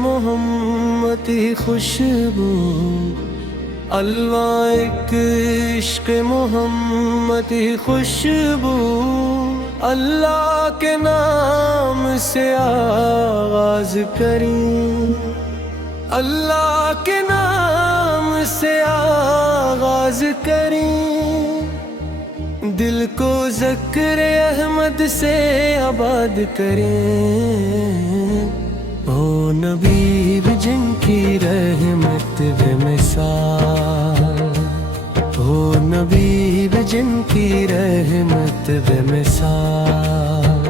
محمد ہی خوشبو، اللہ ایک عشق محمد ہی خوشبو، اللہ کے نام سے آغاز کریں، اللہ کے نام سے آغاز کریں، دل کو ذکر احمد سے آباد کریں، او نبی جن کی رحمت بے مثال، او نبی جن کی رحمت بے مثال،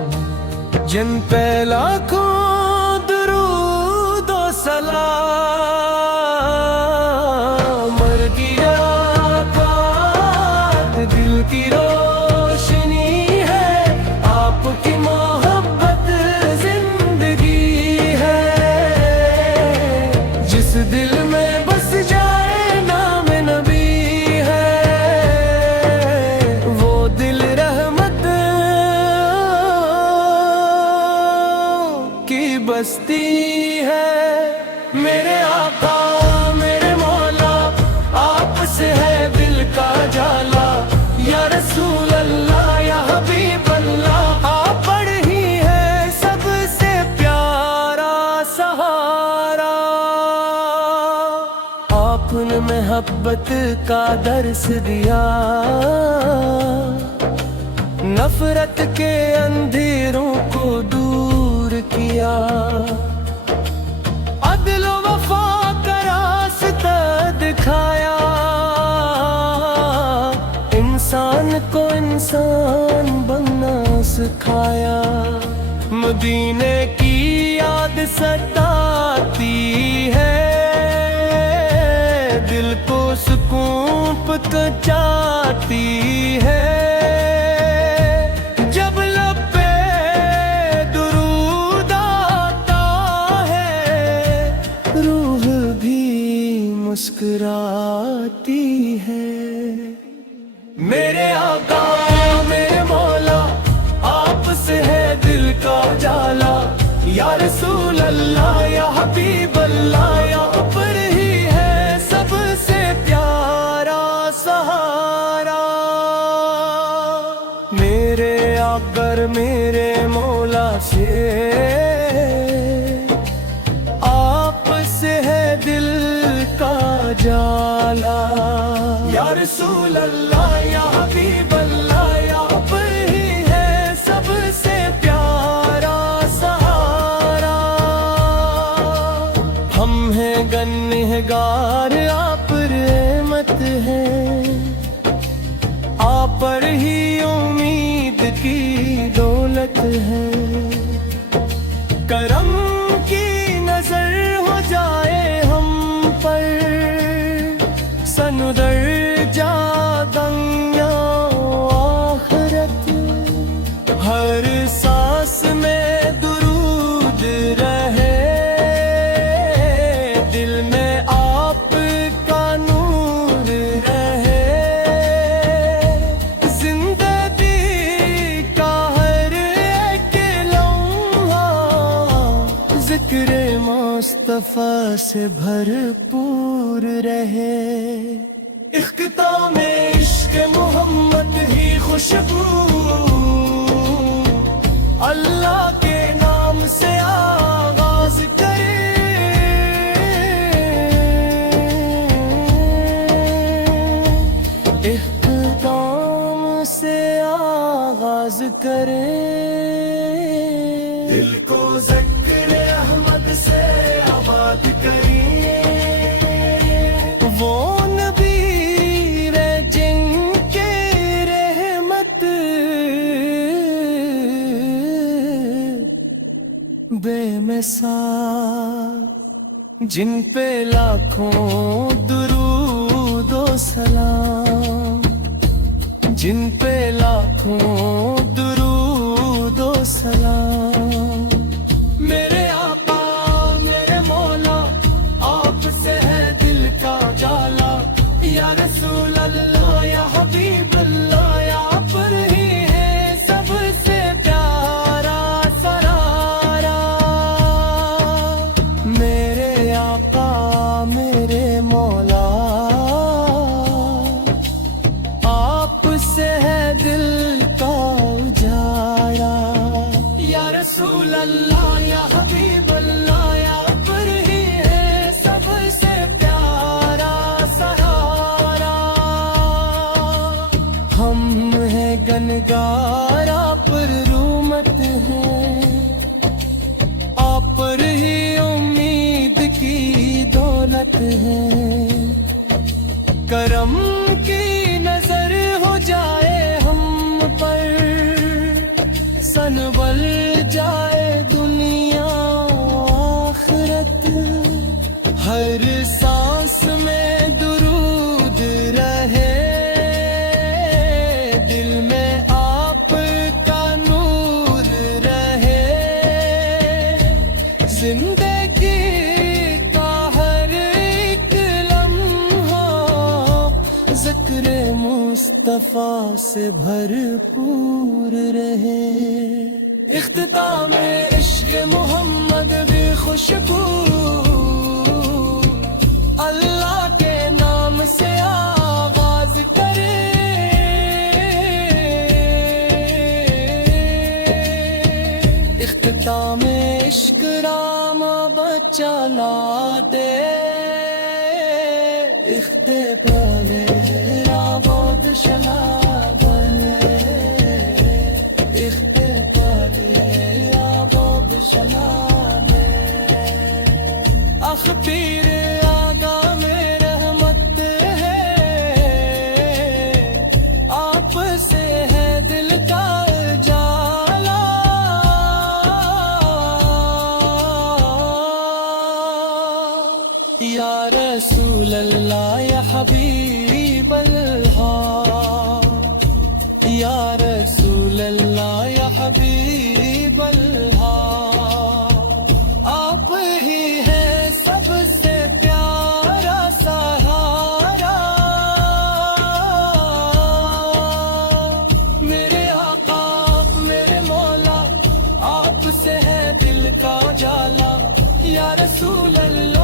جن پہ لاکھوں درود و سلام، مر گیا پاک دل کی روشنی ہے، آپ کی محبت زندگی ہے، جس دل میں بس جائے نام نبی ہے، وہ دل رحمت کی بستی ہے، میرے آقا میرے مولا آپ سے ہے دل کا جالا، یا رسول اللہ یا حبیب اللہ، آپ پر ہی ہے سب سے پیارا سہارا، آپ نے محبت کا درس دیا، نفرت کے اندھیروں کو دور کیا، عدل و وفا کا راستہ دکھایا، انسان کو انسان بننا سکھایا، مدینے کی یاد ستاتی ہے، دل کو سکون پہنچاتی ہے، جب لب پہ درود آتا ہے، روح بھی مسکراتی ہے، میرے آقا میرے مولا آپ سے ہے دل کا جالا، یا رسول اللہ یا حبیب اللہ، یا پر ہی ہے سب سے پیارا سہارا، میرے آقا میرے مولا سے آپ سے ہے دل کا جالا، یا رسول اللہ یا حبیب اللہ، یا پر ہی ہے سب سے پیارا سہارا، ہم ہیں گنہگار آپ رحمت ہیں، آپ پر ہی امید کی دولت ہے، کرم کی نظر ہو جائے ہم پر، سندر جادنیا آخرت، ہر سانس میں درود رہے، دل میں آپ کا نور رہے، زندگی کا ہر ایک لمحہ ذکر مصطفیٰ سے بھرپور رہے، اختتام عشق محمد ہی خوشبو، اللہ کے نام سے آغاز کرے، اختتام سے آغاز کرے، دل کو ذکر احمد سے آباد کریں، وہ نبی جن کے رحمت بے مثال، جن پہ لاکھوں درود و سلام، جن پہ لاکھوں درود و سلام، میرے آقا میرے مولا آپ سے ہے دل کا جالا، یا رسول اللہ یا حبیب اللہ، یا پر ہی ہے سب سے پیارا سرارا، فطرت ہے، کرم کی نظر ہو جائے ہم پر، سنور جائے دنیا آخرت، ہر سانس میں درود رہے، دل میں آپ کا نور رہے، زندگی کا ہر ایک لمحہ ذکر مصطفیٰ سے بھرپور رہے، اختتام عشق محمد بھی خوشبو، اللہ کے نام سے آغاز کرے، اختتام عشق رام بچہ لا دے، اختتام رام شلا بنے، اختتام رام شلا اخبیر آگا میں رحمت ہے، آپ سے ہے دل کا اجالا، یا رسول اللہ یا حبیب اللہ، یا رسول اللہ یا حبیب اللہ، آپ ہی ہے سب سے پیارا سہارا، میرے آقا میرے مولا، آپ سے ہے دل کا اجالا، یا رسول اللہ